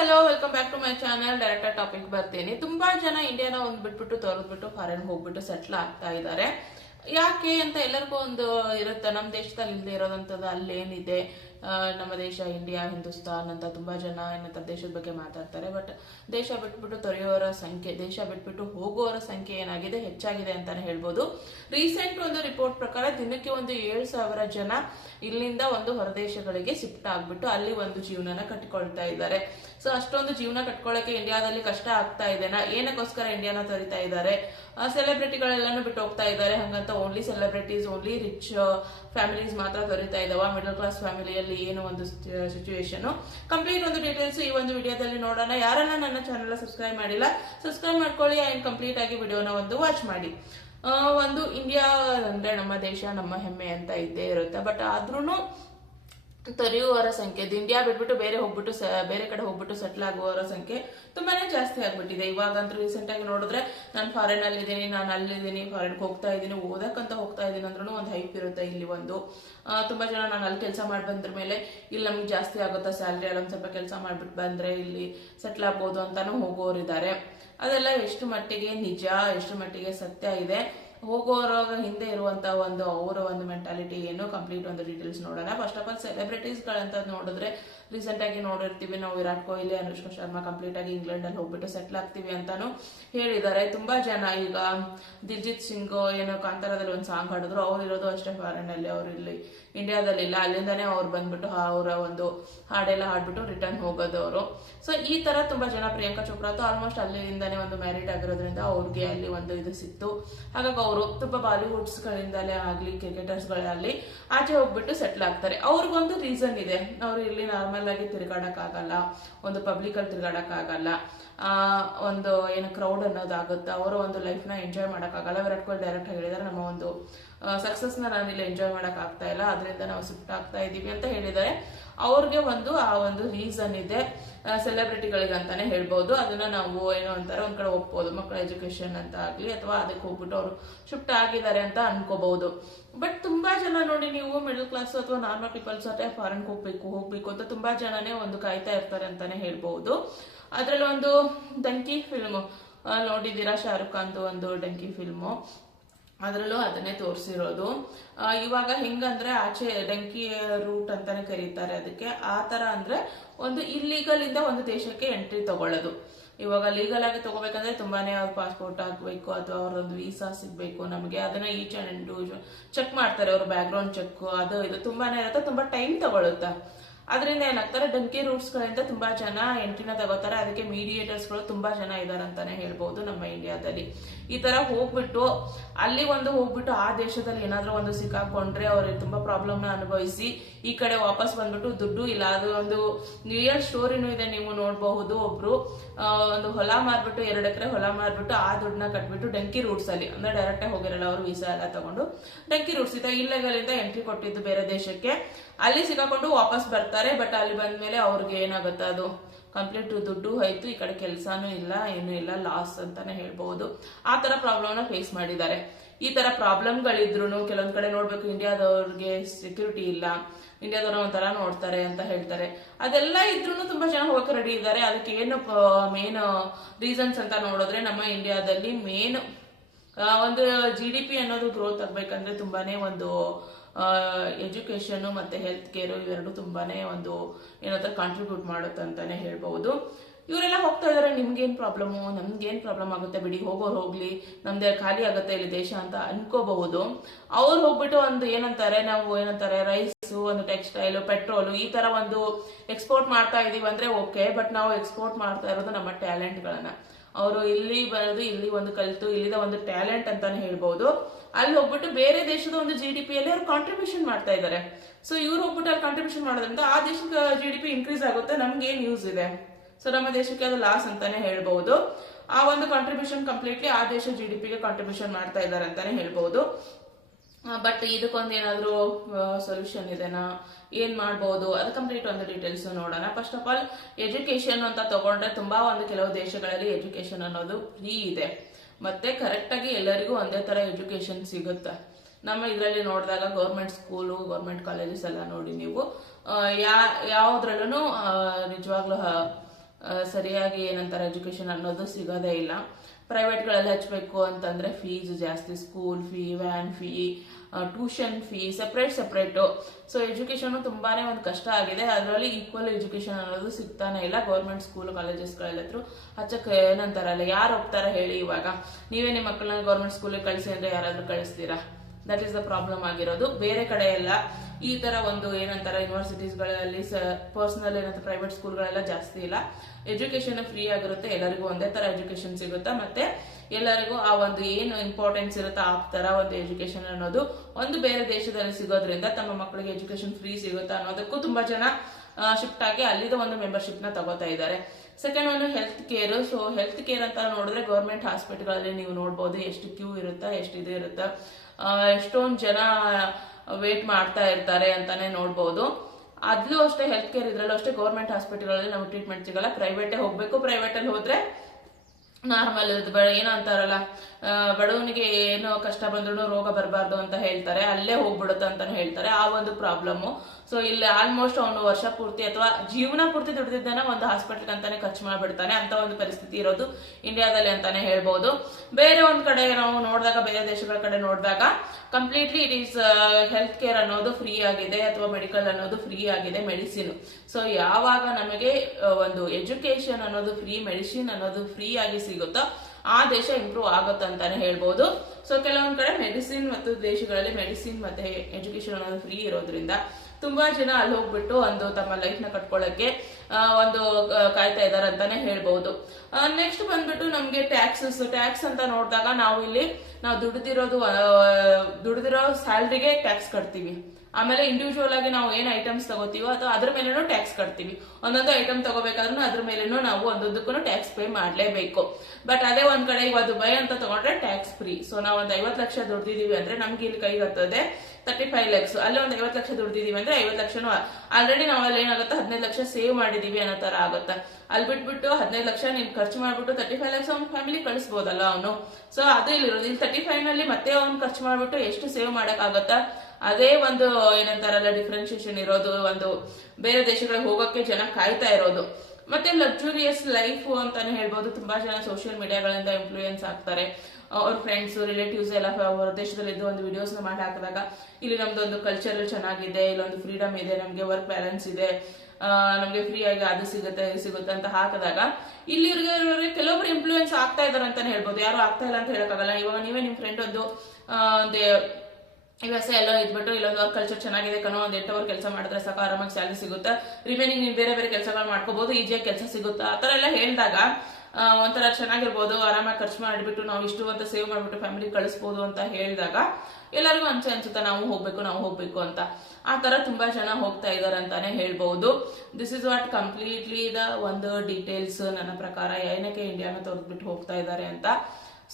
Hello welcome back to my channel. Direct topic ಬರ್ತೀನಿ. ತುಂಬಾ ಜನ ಇಂಡಿಯಾನ ಬಿಟ್ಬಿಟ್ಟು ತೊರೆದ್ಬಿಟ್ಟು ಫಾರಿನ್ ಹೋಗ್ಬಿಟ್ಟು ಸೆಟ್ಲ್ ಆಗ್ತಾ ಇದ್ದಾರೆ. ಯಾಕೆ ಅಂತ ಎಲ್ಲರಿಗೂ ಒಂದು ಇರುತ್ತೆ. ನಮ್ಮ ದೇಶದಲ್ಲಿ ಇಲ್ಲದೆ ಇರೋದಂಥದ್ದು ಅಲ್ಲೇನಿದೆ, ನಮ್ಮ ದೇಶ ಇಂಡಿಯಾ, ಹಿಂದೂಸ್ತಾನ್ ಅಂತ ತುಂಬಾ ಜನ ಏನಂತ ದೇಶದ ಬಗ್ಗೆ ಮಾತಾಡ್ತಾರೆ. ಬಟ್ ದೇಶ ಬಿಟ್ಬಿಟ್ಟು ತೊರೆಯೋರ ಸಂಖ್ಯೆ, ದೇಶ ಬಿಟ್ಬಿಟ್ಟು ಹೋಗೋರ ಸಂಖ್ಯೆ ಏನಾಗಿದೆ, ಹೆಚ್ಚಾಗಿದೆ ಅಂತಾನೆ ಹೇಳ್ಬೋದು. ರೀಸೆಂಟ್ ಒಂದು ರಿಪೋರ್ಟ್ ಪ್ರಕಾರ ದಿನಕ್ಕೆ ಒಂದು 7,000 ಜನ ಇಲ್ಲಿಂದ ಒಂದು ಹೊರದೇಶಗಳಿಗೆ ಶಿಫ್ಟ್ ಆಗ್ಬಿಟ್ಟು ಅಲ್ಲಿ ಒಂದು ಜೀವನನ ಕಟ್ಟಿಕೊಳ್ತಾ ಇದ್ದಾರೆ. ಸೊ ಅಷ್ಟೊಂದು ಜೀವನ ಕಟ್ಕೊಳ್ಳೋಕೆ ಇಂಡಿಯಾದಲ್ಲಿ ಕಷ್ಟ ಆಗ್ತಾ ಇದೆನಾ, ಏನಕ್ಕೋಸ್ಕರ ಇಂಡಿಯಾನ ತೊರಿತಾ ಇದ್ದಾರೆ, ಸೆಲೆಬ್ರಿಟಿಗಳೆಲ್ಲಾನು ಬಿಟ್ಟು ಹೋಗ್ತಾ ಇದ್ದಾರೆ, ಹಂಗಂತ only celebrities, only rich families ಮಾತ್ರ ತೊರಿತಾ ಇದಾವ, ಮಿಡಲ್ ಕ್ಲಾಸ್ ಫ್ಯಾಮಿಲಿಯಲ್ಲಿ ಏನು ಒಂದು ಸಿಚುವೇಶನ್, ಕಂಪ್ಲೀಟ್ ಒಂದು ಡೀಟೇಲ್ಸ್ ಈ ಒಂದು ವಿಡಿಯೋದಲ್ಲಿ ನೋಡೋಣ. ಯಾರನ್ನ ನನ್ನ ಚಾನೆಲ್ ಸಬ್ಸ್ಕ್ರೈಬ್ ಮಾಡಿಲ್ಲ, ಸಬ್ಸ್ಕ್ರೈಬ್ ಮಾಡ್ಕೊಳ್ಳಿ ಅಂಡ್ ಕಂಪ್ಲೀಟ್ ಆಗಿ ವಿಡಿಯೋನ ಒಂದು ವಾಚ್ ಮಾಡಿ. ಒಂದು ಇಂಡಿಯಾ ಅಂದ್ರೆ ನಮ್ಮ ದೇಶ, ನಮ್ಮ ಹೆಮ್ಮೆ ಅಂತ ಇದ್ದೇ ಇರುತ್ತೆ. ಬಟ್ ಆದ್ರೂ ತೊರೆಯುವವರ ಸಂಖ್ಯೆ, ಇಂಡಿಯಾ ಬಿಟ್ಬಿಟ್ಟು ಬೇರೆ ಕಡೆ ಹೋಗ್ಬಿಟ್ಟು ಸೆಟ್ಲ್ ಆಗುವವರ ಸಂಖ್ಯೆ ತುಂಬಾನೇ ಜಾಸ್ತಿ ಆಗ್ಬಿಟ್ಟಿದೆ. ಇವಾಗಂತೂ ರೀಸೆಂಟ್ ಆಗಿ ನೋಡಿದ್ರೆ ನಾನು ಫಾರಿನ್ ಅಲ್ಲಿದ್ದೀನಿ, ನಾನು ಅಲ್ಲಿದ್ದೀನಿ, ಫಾರಿನ್ಗೆ ಹೋಗ್ತಾ ಇದ್ದೀನಿ, ಓದಕ್ಕಂತ ಹೋಗ್ತಾ ಇದ್ದೀನಿ ಅಂದ್ರೂ ಒಂದು ಹೈಪ್ ಇರುತ್ತೆ. ಇಲ್ಲಿ ಒಂದು ತುಂಬಾ ಜನ ನಾನು ಅಲ್ಲಿ ಕೆಲಸ ಮಾಡಿ ಬಂದ್ರ ಮೇಲೆ ಇಲ್ಲಿ ನಮ್ಗೆ ಜಾಸ್ತಿ ಆಗುತ್ತಾ ಸ್ಯಾಲ್ರಿ, ಅಲ್ಲೊಂದು ಸ್ವಲ್ಪ ಕೆಲಸ ಮಾಡ್ಬಿಟ್ಟು ಬಂದ್ರೆ ಇಲ್ಲಿ ಸೆಟ್ಲ್ ಆಗ್ಬೋದು ಅಂತಾನು ಹೋಗೋರಿದ್ದಾರೆ. ಅದೆಲ್ಲ ಎಷ್ಟು ಮಟ್ಟಿಗೆ ನಿಜ, ಎಷ್ಟು ಮಟ್ಟಿಗೆ ಸತ್ಯ ಇದೆ, ಹೋಗೋರ ಹಿಂದೆ ಇರುವಂತ ಅವರ ಒಂದು ಮೆಂಟಾಲಿಟಿ ಏನು, ಕಂಪ್ಲೀಟ್ ಒಂದು ಡೀಟೇಲ್ಸ್ ನೋಡೋಣ. ಫಸ್ಟ್ ಆಫ್ ಆಲ್ ಸೆಲೆಬ್ರಿಟೀಸ್ ಗಳಂತ ನೋಡಿದ್ರೆ ರೀಸೆಂಟ್ ಆಗಿ ನೋಡಿರ್ತೀವಿ ನಾವು, ವಿರಾಟ್ ಕೊಹ್ಲಿ, ಅನುಷ್ಕಾ ಶರ್ಮಾ ಕಂಪ್ಲೀಟ್ ಆಗಿ ಇಂಗ್ಲೆಂಡ್ ಅಲ್ಲಿ ಹೋಗ್ಬಿಟ್ಟು ಸೆಟ್ಲ್ ಆಗ್ತೀವಿ ಅಂತಾನು ಹೇಳಿದ್ದಾರೆ. ತುಂಬಾ ಜನ, ಈಗ ದಿಲ್ಜಿತ್ ಸಿಂಗ್ ಏನೋ ಕಾಂತಾರದಲ್ಲಿ ಒಂದು ಸಾಂಗ್ ಹಾಡಿದ್ರು, ಅವ್ರು ಇರೋದು ಅಷ್ಟೇ ಫಾರಿನ್ ಅಲ್ಲಿ, ಅವ್ರು ಇಲ್ಲಿ ಇಂಡಿಯಾದಲ್ಲಿ ಇಲ್ಲ, ಅಲ್ಲಿಂದಾನೇ ಅವ್ರು ಬಂದ್ಬಿಟ್ಟು ಅವರ ಒಂದು ಹಾಡೆಲ್ಲ ಹಾಡ್ಬಿಟ್ಟು ರಿಟರ್ನ್ ಹೋಗೋದವರು. ಸೊ ಈ ತರ ತುಂಬಾ ಜನ, ಪ್ರಿಯಾಂಕಾ ಚೋಪ್ರಾ ಆಲ್ಮೋಸ್ಟ್ ಅಲ್ಲಿಂದಾನೇ ಒಂದು ಮ್ಯಾರಿಡ್ ಆಗಿರೋದ್ರಿಂದ ಅವ್ರಿಗೆ ಅಲ್ಲಿ ಒಂದು ಇದು ಸಿಕ್ತು. ಹಾಗಾಗಿ ಅವರು ತುಂಬಾ ಬಾಲಿವುಡ್ಸ್ ಗಳಿಂದಲೇ ಆಗ್ಲಿ, ಕ್ರಿಕೆಟರ್ಸ್ ಗಳಾಗ್ಲಿ ಆಚೆ ಹೋಗ್ಬಿಟ್ಟು ಸೆಟ್ಲ್ ಆಗ್ತಾರೆ. ಅವ್ರಿಗೊಂದು ರೀಸನ್ ಇದೆ. ಅವ್ರು ಇಲ್ಲಿ ನಾರ್ಮಲ್ ಆಗಿ ತಿರುಗಾಡಕ್ ಆಗಲ್ಲ, ಒಂದು ಪಬ್ಲಿಕ್ ಅಲ್ಲಿ ತಿರುಗಾಡಕ್ ಆಗಲ್ಲ, ಒಂದು ಏನು ಕ್ರೌಡ್ ಅನ್ನೋದಾಗುತ್ತೆ, ಅವರ ಒಂದು ಲೈಫ್ ನ ಎಂಜಾಯ್ ಮಾಡಕ್ ಆಗಲ್ಲ. ವಿರಾಟ್ ಕೊಹ್ಲಿ ಡೈರೆಕ್ಟ್ ಹೇಳಿದಾರೆ, ನಮ್ಮ ಒಂದು ಸಕ್ಸಸ್ ನ ನಾನಿಲ್ಲಿ ಎಂಜಾಯ್ ಮಾಡಕ್ ಆಗ್ತಾ ಇಲ್ಲ, ಅದರಿಂದ ನಾವು ಶಿಫ್ಟ್ ಆಗ್ತಾ ಇದೀವಿ ಅಂತ ಹೇಳಿದ್ದಾರೆ. ಅವ್ರಿಗೆ ಆ ಒಂದು ರೀಸನ್ ಇದೆ, ಸೆಲೆಬ್ರಿಟಿಗಳಿಗೆ ಅಂತಾನೆ ಹೇಳ್ಬಹುದು. ಅದನ್ನ ನಾವು ಏನೋ ಅಂತಾರೆ ಒಂದ್ ಕಡೆ ಒಪ್ಬೋದು, ಮಕ್ಕಳ ಎಜುಕೇಶನ್ ಅಂತ ಆಗ್ಲಿ ಅಥವಾ ಅದಕ್ಕೆ ಹೋಗ್ಬಿಟ್ಟು ಅವರು ಶಿಫ್ಟ್ ಆಗಿದ್ದಾರೆ ಅಂತ ಅನ್ಕೋಬಹುದು. ಬಟ್ ತುಂಬಾ ಜನ ನೋಡಿ, ನೀವು ಮಿಡಲ್ ಕ್ಲಾಸ್ ಅಥವಾ ನಾರ್ಮಲ್ ಪೀಪಲ್ಸ್ ಅಷ್ಟೇ ಫಾರಿನ್ ಹೋಗ್ಬೇಕು ಅಂತ ತುಂಬಾ ಜನನೇ ಒಂದು ಕಾಯ್ತಾ ಇರ್ತಾರೆ ಅಂತಾನೆ ಹೇಳ್ಬಹುದು. ಅದ್ರಲ್ಲಿ ಒಂದು ಡಂಕಿ ಫಿಲ್ಮ್ ನೋಡಿದೀರಾ, ಶಾರುಖ್ ಖಾನ್ ಒಂದು ಡಂಕಿ ಫಿಲ್ಮು, ಅದರಲ್ಲೂ ಅದನ್ನೇ ತೋರಿಸಿರೋದು. ಇವಾಗ ಹೆಂಗಂದ್ರೆ ಆಚೆ ಡಂಕಿ ರೂಟ್ ಅಂತಾನೆ ಕರೀತಾರೆ ಅದಕ್ಕೆ. ಆ ತರ ಅಂದ್ರೆ ಒಂದು ಇಲ್ಲಿಗಲ್ ಇಂದ ಒಂದು ದೇಶಕ್ಕೆ ಎಂಟ್ರಿ ತಗೊಳ್ಳೋದು. ಇವಾಗ ಲೀಗಲ್ ಆಗಿ ತಗೋಬೇಕಂದ್ರೆ ತುಂಬಾನೇ ಅವ್ರ ಪಾಸ್ಪೋರ್ಟ್ ಹಾಕ್ಬೇಕು ಅಥವಾ ಅವ್ರೊಂದು ವೀಸಾ ಸಿಗ್ಬೇಕು ನಮಗೆ, ಅದನ್ನ ಈಚ್ ಅಂಡ್ ಚೆಕ್ ಮಾಡ್ತಾರೆ, ಅವ್ರ ಬ್ಯಾಕ್ ಗ್ರೌಂಡ್ ಚೆಕ್, ಅದು ಇದು ತುಂಬಾನೇ ಇರುತ್ತೆ, ತುಂಬಾ ಟೈಮ್ ತಗೊಳುತ್ತೆ. ಅದರಿಂದ ಏನಾಗ್ತಾರೆ, ಡಂಕಿ ರೂಟ್ಸ್ ಗಳಿಂದ ತುಂಬಾ ಜನ ಎಂಟ್ರಿನ ತಗೋತಾರೆ. ಅದಕ್ಕೆ ಮೀಡಿಯೇಟರ್ಸ್ ಗಳು ತುಂಬಾ ಜನ ಇದಾರೆ ಅಂತಾನೆ ಹೇಳ್ಬಹುದು ನಮ್ಮ ಇಂಡಿಯಾದಲ್ಲಿ. ಈ ತರ ಹೋಗ್ಬಿಟ್ಟು ಅಲ್ಲಿ ಹೋಗ್ಬಿಟ್ಟು ಆ ದೇಶದಲ್ಲಿ ಏನಾದ್ರೂ ಒಂದು ಸಿಕ್ಕಾಕೊಂಡ್ರೆ ಅವ್ರಿಗೆ ತುಂಬಾ ಪ್ರಾಬ್ಲಮ್ ನ ಅನುಭವಿಸಿ ಈ ಕಡೆ ವಾಪಸ್ ಬಂದ್ಬಿಟ್ಟು ದುಡ್ಡು ಇಲ್ಲ. ಅದು ಒಂದು ರಿಯಲ್ ಸ್ಟೋರಿನೂ ಇದೆ, ನೀವು ನೋಡಬಹುದು. ಒಬ್ರು ಒಂದು ಹೊಲ ಮಾರ್ಬಿಟ್ಟು 2 ಎಕರೆ ಹೊಲ ಮಾರ್ಬಿಟ್ಟು ಆ ದುಡ್ಡನ್ನ ಕಟ್ಬಿಟ್ಟು ಡಂಕಿ ರೂಟ್ಸ್ ಅಲ್ಲಿ, ಅಂದ್ರೆ ಡೈರೆಕ್ಟ್ ಆಗಿ ಹೋಗಿರಲ್ಲ, ಅವರು ವೀಸಾ ಎಲ್ಲ ತಗೊಂಡು ಡಂಕಿ ರೂಟ್ಸ್ ಇಲ್ಲೆಗಲ್ ಇಂದ ಎಂಟ್ರಿ ಕೊಟ್ಟಿದ್ದು ಬೇರೆ ದೇಶಕ್ಕೆ, ಅಲ್ಲಿ ಸಿಕ್ಕಾಕೊಂಡು ವಾಪಸ್ ಬರ್ತಾರೆ. ಬಟ್ ಅಲ್ಲಿ ಬಂದ್ಮೇಲೆ ಅವ್ರಿಗೆ ಏನಾಗುತ್ತೆ, ಅದು ಕಂಪ್ಲೀಟ್ ದುಡ್ಡು ಹೋಯ್ತು, ಈ ಕಡೆ ಕೆಲಸನೂ ಇಲ್ಲ, ಏನೂ ಇಲ್ಲ, ಲಾಸ್ ಅಂತಾನೆ ಹೇಳ್ಬಹುದು. ಆ ತರ ಪ್ರಾಬ್ಲಮ್ ನ ಫೇಸ್ ಮಾಡಿದ್ದಾರೆ. ಈ ತರ ಪ್ರಾಬ್ಲಮ್ಗಳಿದ್ರು ಕೆಲವೊಂದ್ ಕಡೆ ನೋಡ್ಬೇಕು, ಇಂಡಿಯಾದವ್ರಿಗೆ ಸೆಕ್ಯೂರಿಟಿ ಇಲ್ಲ, ಇಂಡಿಯಾದವ್ರ ಒಂಥರ ನೋಡ್ತಾರೆ ಅಂತ ಹೇಳ್ತಾರೆ. ಅದೆಲ್ಲ ಇದ್ರೂ ತುಂಬಾ ಜನ ಹೋಗಕ್ಕೆ ರೆಡಿ ಇದ್ದಾರೆ. ಅದಕ್ಕೆ ಏನು ಮೇನ್ ರೀಸನ್ಸ್ ಅಂತ ನೋಡಿದ್ರೆ, ನಮ್ಮ ಇಂಡಿಯಾದಲ್ಲಿ ಮೇನ್ ಒಂದು GDP ಅನ್ನೋದು ಗ್ರೋತ್ ಆಗ್ಬೇಕಂದ್ರೆ ತುಂಬಾನೇ ಒಂದು ಎಜುಕೇಶನ್ ಮತ್ತೆ ಹೆಲ್ತ್ ಕೇರ್ ಇವೆರಡು ತುಂಬಾನೇ ಒಂದು ಏನಾದ್ರು ಕಾಂಟ್ರಿಬ್ಯೂಟ್ ಮಾಡುತ್ತೆ ಅಂತಾನೆ ಹೇಳ್ಬಹುದು. ಇವರೆಲ್ಲ ಹೋಗ್ತಾ ಇದಾರೆ, ನಿಮ್ಗೇನ್ ಪ್ರಾಬ್ಲಮು, ನಮ್ಗೇನ್ ಪ್ರಾಬ್ಲಮ್ ಆಗುತ್ತೆ ಬಿಡಿ, ಹೋಗೋರು ಹೋಗ್ಲಿ, ನಮ್ದೇ ಖಾಲಿ ಆಗುತ್ತೆ ಇಲ್ಲಿ ದೇಶ ಅಂತ ಅನ್ಕೋಬಹುದು. ಅವ್ರು ಹೋಗ್ಬಿಟ್ಟು ಒಂದು ಏನಂತಾರೆ ರೈಸ್, ಒಂದು ಟೆಕ್ಸ್ಟೈಲ್, ಪೆಟ್ರೋಲ್, ಈ ತರ ಒಂದು ಎಕ್ಸ್ಪೋರ್ಟ್ ಮಾಡ್ತಾ ಇದೀವಿ ಅಂದ್ರೆ ಓಕೆ. ಬಟ್ ನಾವು ಎಕ್ಸ್ಪೋರ್ಟ್ ಮಾಡ್ತಾ ಇರೋದು ನಮ್ಮ ಟ್ಯಾಲೆಂಟ್ ಗಳನ್ನ. ಅವರು ಇಲ್ಲಿ ಬರೋದು, ಇಲ್ಲಿ ಒಂದು ಕಲಿತು ಇಲ್ಲಿದ ಒಂದು ಟ್ಯಾಲೆಂಟ್ ಅಂತಾನೆ ಹೇಳ್ಬಹುದು. ಅಲ್ಲಿ ಹೋಗ್ಬಿಟ್ಟು ಬೇರೆ ದೇಶದ ಒಂದು GDP ಅಲ್ಲಿ ಅವ್ರು ಕಾಂಟ್ರಿಬ್ಯೂಷನ್ ಮಾಡ್ತಾ ಇದ್ದಾರೆ. ಸೊ ಇವ್ರು ಹೋಗ್ಬಿಟ್ಟು ಅಲ್ಲಿ ಕಾಂಟ್ರಿಬ್ಯೂಷನ್ ಮಾಡೋದ್ರಿಂದ ಆ ದೇಶದ GDP ಇನ್ಕ್ರೀಸ್ ಆಗುತ್ತೆ, ನಮ್ಗೆ ಏನ್ ಯೂಸ್ ಇದೆ? ಸೊ ನಮ್ಮ ದೇಶಕ್ಕೆ ಅದು ಲಾಸ್ ಅಂತಾನೆ ಹೇಳ್ಬಹುದು. ಆ ಒಂದು ಕಾಂಟ್ರಿಬ್ಯೂಷನ್ ಕಂಪ್ಲೀಟ್ಲಿ ಆ ದೇಶ GDPಗೆ ಕಾಂಟ್ರಿಬ್ಯೂಷನ್ ಮಾಡ್ತಾ ಇದ್ದಾರೆ ಅಂತಾನೆ ಹೇಳ್ಬಹುದು. ಬಟ್ ಇದಕ್ಕೊಂದು ಏನಾದ್ರು ಸೊಲ್ಯೂಷನ್ ಇದೆನಾ, ಏನ್ ಮಾಡ್ಬೋದು, ಅದು ಕಂಪ್ಲೀಟ್ ಒಂದು ಡೀಟೇಲ್ಸ್ ನೋಡೋಣ. ಫಸ್ಟ್ ಆಫ್ ಆಲ್ ಎಜುಕೇಶನ್ ಅಂತ ತಗೊಂಡ್ರೆ ಕೆಲವು ದೇಶಗಳಲ್ಲಿ ಎಜುಕೇಶನ್ ಅನ್ನೋದು ಫ್ರೀ ಇದೆ, ಮತ್ತೆ ಕರೆಕ್ಟ್ ಆಗಿ ಎಲ್ಲರಿಗೂ ಒಂದೇ ತರ ಎಜುಕೇಶನ್ ಸಿಗುತ್ತೆ. ನಮ್ಮ ಇದರಲ್ಲಿ ನೋಡಿದಾಗ ಗೌರ್ಮೆಂಟ್ ಸ್ಕೂಲು, ಗೌರ್ಮೆಂಟ್ ಕಾಲೇಜಸ್ ಎಲ್ಲ ನೋಡಿ ನೀವು, ಯಾವ್ದ್ರಲ್ಲೂ ನಿಜವಾಗ್ಲೂ ಸರಿಯಾಗಿ ಏನಂತಾರೆ ಎಜುಕೇಶನ್ ಅನ್ನೋದು ಸಿಗೋದೇ ಇಲ್ಲ. ಪ್ರೈವೇಟ್ಗಳಲ್ಲಿ ಹಚ್ಚಬೇಕು ಅಂತಂದ್ರೆ ಫೀಸ್ ಜಾಸ್ತಿ, school fee, van fee, tuition fee separate. So education ತುಂಬಾನೇ ಒಂದು ಕಷ್ಟ ಆಗಿದೆ. ಅದರಲ್ಲಿ ಈಕ್ವಲ್ ಎಜುಕೇಶನ್ ಅನ್ನೋದು ಸಿಗ್ತಾನೆ ಇಲ್ಲ. ಗೌರ್ಮೆಂಟ್ ಸ್ಕೂಲ್ ಕಾಲೇಜಸ್ಗಳೆಲ್ಲದ್ರು ಹಚ್ಚಕ್ಕೆ ಏನಂತಾರಲ್ಲ, ಯಾರು ಹೋಗ್ತಾರ ಹೇಳಿ? ಇವಾಗ ನೀವೇ ನಿಮ್ಮ ಮಕ್ಕಳನ್ನ ಗೌರ್ಮೆಂಟ್ ಸ್ಕೂಲಿಗೆ ಕಳಿಸಿ ಅಂದ್ರೆ ಯಾರಾದ್ರೂ ಕಳಿಸ್ತೀರಾ? ದಟ್ ಈಸ್ ದ ಪ್ರಾಬ್ಲಮ್ ಆಗಿರೋದು. ಬೇರೆ ಕಡೆ ಎಲ್ಲ ಈ ತರ ಒಂದು ಏನಂತಾರ ಯೂನಿವರ್ಸಿಟೀಸ್ಗಳಲ್ಲಿ ಪರ್ಸನಲ್ ಏನಂತ ಪ್ರೈವೇಟ್ ಸ್ಕೂಲ್ಗಳೆಲ್ಲ ಜಾಸ್ತಿ ಇಲ್ಲ. ಎಜುಕೇಶನ್ ಫ್ರೀ ಆಗಿರುತ್ತೆ, ಎಲ್ಲರಿಗೂ ಒಂದೇ ತರ ಎಜುಕೇಶನ್ ಸಿಗುತ್ತೆ. ಮತ್ತೆ ಎಲ್ಲರಿಗೂ ಆ ಒಂದು ಏನು ಇಂಪಾರ್ಟೆನ್ಸ್ ಇರುತ್ತೆ ಆ ತರ ಒಂದು ಎಜುಕೇಶನ್ ಅನ್ನೋದು ಒಂದು ಬೇರೆ ದೇಶದಲ್ಲಿ ಸಿಗೋದ್ರಿಂದ ತಮ್ಮ ಮಕ್ಕಳಿಗೆ ಎಜುಕೇಶನ್ ಫ್ರೀ ಸಿಗುತ್ತಾ ಅನ್ನೋದಕ್ಕೂ ತುಂಬಾ ಜನ ಶಿಫ್ಟ್ ಆಗಿ ಅಲ್ಲಿದ ಒಂದು ಮೆಂಬರ್ಶಿಪ್ ನ ತಗೋತಾ ಇದ್ದಾರೆ. ಸೆಕೆಂಡ್ ಒಂದು health care. So health care ಅಂತ ನೋಡಿದ್ರೆ ಗೌರ್ಮೆಂಟ್ ಹಾಸ್ಪಿಟಲ್ಗಳಲ್ಲಿ ನೀವು ನೋಡ್ಬೋದು ಎಷ್ಟು ಕ್ಯೂ ಇರುತ್ತಾ, ಎಷ್ಟು ಇದು ಇರುತ್ತಾ, ಎಷ್ಟೊಂದು ಜನ ವೇಟ್ ಮಾಡ್ತಾ ಇರ್ತಾರೆ ಅಂತಾನೆ ನೋಡ್ಬೋದು. ಅದ್ಲೂ ಅಷ್ಟೇ ಹೆಲ್ತ್ ಕೇರ್ ಇದ್ರಲ್ಲೂ ಅಷ್ಟೇ ಗೌರ್ಮೆಂಟ್ ಹಾಸ್ಪಿಟಲ್ ನಮ್ಗೆ ಟ್ರೀಟ್ಮೆಂಟ್ ಸಿಗಲ್ಲ. ಪ್ರೈವೇಟೇ ಹೋಗ್ಬೇಕು. ಪ್ರೈವೇಟ್ ಅಲ್ಲಿ ಹೋದ್ರೆ ನಾರ್ಮಲ್ ಏನೋ ಅಂತಾರಲ್ಲ, ಬಡವನಿಗೆ ಏನೋ ಕಷ್ಟ ಬಂದ್ರು ರೋಗ ಬರಬಾರ್ದು ಅಂತ ಹೇಳ್ತಾರೆ, ಅಲ್ಲೇ ಹೋಗ್ಬಿಡುತ್ತೆ ಅಂತಾನೆ ಹೇಳ್ತಾರೆ. ಆ ಒಂದು ಪ್ರಾಬ್ಲಮ್. ಸೊ ಇಲ್ಲಿ ಆಲ್ಮೋಸ್ಟ್ ಅವನು ವರ್ಷ ಪೂರ್ತಿ ಅಥವಾ ಜೀವನ ಪೂರ್ತಿ ದುಡಿದಿದ್ದಾನೆ ಒಂದು ಹಾಸ್ಪಿಟಲ್ ಅಂತಾನೆ ಖರ್ಚು ಮಾಡ್ಬಿಡ್ತಾನೆ. ಅಂತ ಒಂದು ಪರಿಸ್ಥಿತಿ ಇರೋದು ಇಂಡಿಯಾದಲ್ಲಿ ಅಂತಾನೆ ಹೇಳ್ಬಹುದು. ಬೇರೆ ಒಂದ್ ಕಡೆ ನಾವು ನೋಡಿದಾಗ, ಬೇರೆ ದೇಶಗಳ ಕಡೆ ನೋಡಿದಾಗ completely it is health care ಅನ್ನೋದು ಫ್ರೀ ಆಗಿದೆ, ಅಥವಾ ಮೆಡಿಕಲ್ ಅನ್ನೋದು ಫ್ರೀ ಆಗಿದೆ, ಮೆಡಿಸಿನ್. ಸೊ ಯಾವಾಗ ನಮಗೆ ಒಂದು ಎಜುಕೇಶನ್ ಅನ್ನೋದು ಫ್ರೀ, ಮೆಡಿಸಿನ್ ಅನ್ನೋದು ಫ್ರೀ ಆಗಿ ಸಿಗುತ್ತೋ ಆ ದೇಶ ಇಂಪ್ರೂವ್ ಆಗುತ್ತೆ ಅಂತಾನೆ ಹೇಳ್ಬೋದು. ಸೊ ಕೆಲವೊಂದ್ ಕಡೆ ಮೆಡಿಸಿನ್ ಮತ್ತು ದೇಶಗಳಲ್ಲಿ ಮೆಡಿಸಿನ್ ಮತ್ತೆ ಎಜುಕೇಶನ್ ಅನ್ನೋದು ಫ್ರೀ ಇರೋದ್ರಿಂದ ತುಂಬಾ ಜನ ಅಲ್ಲಿ ಹೋಗ್ಬಿಟ್ಟು ಒಂದು ತಮ್ಮ ಲೈಫ್ ನ ಕಟ್ಕೊಳ್ಳಕ್ಕೆ ಒಂದು ಕಾಯ್ತಾ ಇದಾರೆ ಅಂತಾನೆ ಹೇಳ್ಬಹುದು. ನೆಕ್ಸ್ಟ್ ಬಂದ್ಬಿಟ್ಟು ನಮ್ಗೆ ಟ್ಯಾಕ್ಸ್ ಅಂತ ನೋಡಿದಾಗ ನಾವು ದುಡಿದಿರೋ ಸ್ಯಾಲ್ರಿಗೆ ಟ್ಯಾಕ್ಸ್ ಕಟ್ತೀವಿ. ಆಮೇಲೆ ಇಂಡಿವಿಜುವಲ್ ಆಗಿ ನಾವು ಏನ್ ಐಟಮ್ಸ್ ತಗೋತೀವೋ ಅಥವಾ ಅದ್ರ ಮೇಲೇನೂ ಟ್ಯಾಕ್ಸ್ ಕಟ್ತೀವಿ. ಒಂದೊಂದು ಐಟಮ್ ತಗೋಬೇಕಾದ್ರೂ ಅದ್ರ ಮೇಲೇನೂ ನಾವು ಒಂದೊಂದಕ್ಕೂ ಟ್ಯಾಕ್ಸ್ ಪೇ ಮಾಡ್ಲೇಬೇಕು. ಬಟ್ ಅದೇ ಒಂದ್ ಕಡೆ ಇವಾಗ ದುಬೈ ಅಂತ ತಗೊಂಡ್ರೆ ಟ್ಯಾಕ್ಸ್ ಫ್ರೀ. ಸೊ ನಾವು ಒಂದ್ 50 ಲಕ್ಷ ದುಡ್ದಿದೀವಿ ಅಂದ್ರೆ ನಮ್ಗೆ ಇಲ್ಲಿ ಕೈಗೆ ಹತ್ತದೆ 35 lakhs. ಅಲ್ಲೇ ಒಂದ್ 50 ಲಕ್ಷ ದುಡ್ದಿದೀವಿ ಅಂದ್ರೆ 50 ಲಕ್ಷನು ಆಲ್ರೆಡಿ ನಾವು ಅಲ್ಲಿ ಏನಾಗುತ್ತೆ 15 ಲಕ್ಷ ಸೇವ್ ಮಾಡಿದೀವಿ ಅನ್ನೋ ತರ ಆಗುತ್ತೆ. ಅಲ್ಲಿ ಬಿಟ್ಬಿಟ್ಟು 15 ಲಕ್ಷ ನೀನ್ ಖರ್ಚು ಮಾಡ್ಬಿಟ್ಟು 35 lakhs ಅವ್ನ ಫ್ಯಾಮಿಲಿ ಕಳಿಸಬಹುದಲ್ಲ ಅವನು. ಸೊ ಅದು ಇಲ್ಲಿರೋದು. ಇಲ್ಲಿ 35 ನಲ್ಲಿ ಮತ್ತೆ ಅವ್ನು ಖರ್ಚು ಮಾಡ್ಬಿಟ್ಟು ಎಷ್ಟು ಸೇವ್ ಮಾಡಕ್ ಆಗತ್ತಾ? ಅದೇ ಒಂದು ಏನಂತಾರಲ್ಲ ಡಿಫ್ರೆನ್ಶಿಯೇಷನ್ ಇರೋದು. ಒಂದು ಬೇರೆ ದೇಶಗಳಿಗೆ ಹೋಗಕ್ಕೆ ಜನ ಕಾಯ್ತಾ ಇರೋದು. ಮತ್ತೆ ಲಕ್ಸುರಿಯಸ್ ಲೈಫ್ ಅಂತಾನೆ ಹೇಳ್ಬೋದು. ತುಂಬಾ ಜನ ಸೋಷಿಯಲ್ ಮೀಡಿಯಾಗಳಿಂದ ಇನ್ಫ್ಲೂಯೆನ್ಸ್ ಆಗ್ತಾರೆ. ಅವ್ರ ಫ್ರೆಂಡ್ಸ್, ರಿಲೇಟಿವ್ಸ್ ಎಲ್ಲ ಹೊರ ದೇಶದಲ್ಲಿ ಇದ್ದು ಒಂದು ವಿಡಿಯೋಸ್ ನ ಮಾಡಿ ಹಾಕಿದಾಗ ಇಲ್ಲಿ ನಮ್ದೊಂದು ಕಲ್ಚರ್ ಚೆನ್ನಾಗಿದೆ, ಇಲ್ಲೊಂದು ಫ್ರೀಡಮ್ ಇದೆ, ನಮ್ಗೆ ವರ್ಕ್ ಬ್ಯಾಲೆನ್ಸ್ ಇದೆ, ನಮ್ಗೆ ಫ್ರೀ ಆಗಿ ಅದು ಸಿಗುತ್ತೆ ಇದು ಸಿಗುತ್ತೆ ಅಂತ ಹಾಕಿದಾಗ ಇಲ್ಲಿ ಕೆಲವೊಬ್ರು ಇನ್ಫ್ಲೂಯೆನ್ಸ್ ಆಗ್ತಾ ಇದಾರೆ ಅಂತಾನೆ ಹೇಳ್ಬೋದು. ಯಾರು ಆಗ್ತಾ ಇಲ್ಲ ಅಂತ ಹೇಳಕ್ಕಾಗಲ್ಲ. ಇವಾಗ ನೀವೇ ನಿಮ್ ಫ್ರೆಂಡ್ ಒಂದು ಇವಸ ಎಲ್ಲ ಇದ್ಬಿಟ್ಟು ಇಲ್ಲೊಂದು ವರ್ಕ್ ಕಲ್ಚರ್ ಚೆನ್ನಾಗಿದೆ ಕಣೋ, ಒಂದ್ 8 hour ಕೆಲಸ ಮಾಡಿದ್ರೆ ಸಾಕು, ಆರಾಮಾಗಿ ಸ್ಯಾಲರಿ ಸಿಗುತ್ತೆ, ರಿಮೈನಿಂಗ್ ನೀವು ಬೇರೆ ಬೇರೆ ಕೆಲಸಗಳು ಮಾಡ್ಕೋಬಹುದು, ಈಜಿಯಾಗಿ ಕೆಲಸ ಸಿಗುತ್ತಾ, ಆತರ ಎಲ್ಲ ಹೇಳಿದಾಗ ಒಂಥರ ಚೆನ್ನಾಗಿರ್ಬೋದು. ಆರಾಮಾಗಿ ಖರ್ಚು ಮಾಡಿಬಿಟ್ಟು ನಾವು ಇಷ್ಟು ಅಂತ ಸೇವ್ ಮಾಡ್ಬಿಟ್ಟು ಫ್ಯಾಮಿಲಿ ಕಳಿಸ್ಬೋದು ಅಂತ ಹೇಳಿದಾಗ ಎಲ್ಲರಿಗೂ ಅನ್ಸುತ್ತೆ ನಾವು ಹೋಗ್ಬೇಕು ಅಂತ. ಆ ತರ ತುಂಬಾ ಜನ ಹೋಗ್ತಾ ಇದಾರೆ ಅಂತಾನೆ ಹೇಳ್ಬಹುದು. This is what completely the ಒಂದು ಡೀಟೇಲ್ಸ್ ನನ್ನ ಪ್ರಕಾರ ಏನಕ್ಕೆ ಇಂಡಿಯಾನ ತೊರೆದ್ಬಿಟ್ಟು ಹೋಗ್ತಾ ಇದಾರೆ ಅಂತ.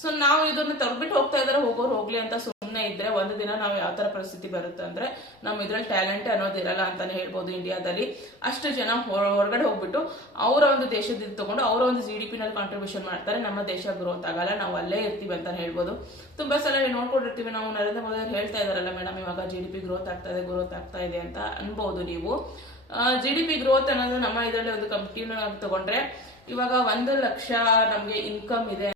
ಸೊ ನಾವು ಇದನ್ನ ತೊರೆದ್ಬಿಟ್ಟು ಹೋಗ್ತಾ ಇದಾರೆ, ಹೋಗೋರು ಹೋಗ್ಲಿ ಅಂತ ಸುಮ್ಮನೆ ಇದ್ರೆ ಒಂದು ದಿನ ನಾವು ಯಾವ ತರ ಪರಿಸ್ಥಿತಿ ಬರುತ್ತೆ ಅಂದ್ರೆ ನಮ್ ಇದ್ರಲ್ಲಿ ಟ್ಯಾಲೆಂಟ್ ಅನ್ನೋದು ಇರಲ್ಲ ಅಂತಾನೆ ಹೇಳ್ಬೋದು. ಇಂಡಿಯಾದಲ್ಲಿ ಅಷ್ಟು ಜನ ಹೊರಗಡೆ ಹೋಗ್ಬಿಟ್ಟು ಅವರ ಒಂದು ದೇಶದಿಂದ ತಗೊಂಡು ಅವರ ಒಂದು GDP ನಲ್ಲಿ ಕಾಂಟ್ರಿಬ್ಯೂಷನ್ ಮಾಡ್ತಾರೆ. ನಮ್ಮ ದೇಶ ಗ್ರೋತ್ ಆಗಲ್ಲ, ನಾವು ಅಲ್ಲೇ ಇರ್ತೀವಿ ಅಂತಾನೆ ಹೇಳ್ಬೋದು. ತುಂಬಾ ಸಲ ನೋಡ್ಕೊಂಡಿರ್ತೀವಿ ನಾವು, ನರೇಂದ್ರ ಮೋದಿ ಅವರು ಹೇಳ್ತಾ ಇದಾರಲ್ಲ ಮೇಡಮ್ ಇವಾಗ GDP ಗ್ರೋತ್ ಆಗ್ತಾ ಇದೆ ಅಂತ ಅನ್ಬಹುದು ನೀವು. GDP ಗ್ರೋತ್ ಅನ್ನೋದು ನಮ್ಮ ಇದರಲ್ಲಿ ಒಂದು ಕಂಟಿನ್ಯೂ ಆಗಿ ತಗೊಂಡ್ರೆ ಇವಾಗ 1 ಲಕ್ಷ ನಮ್ಗೆ ಇನ್ಕಮ್ ಇದೆ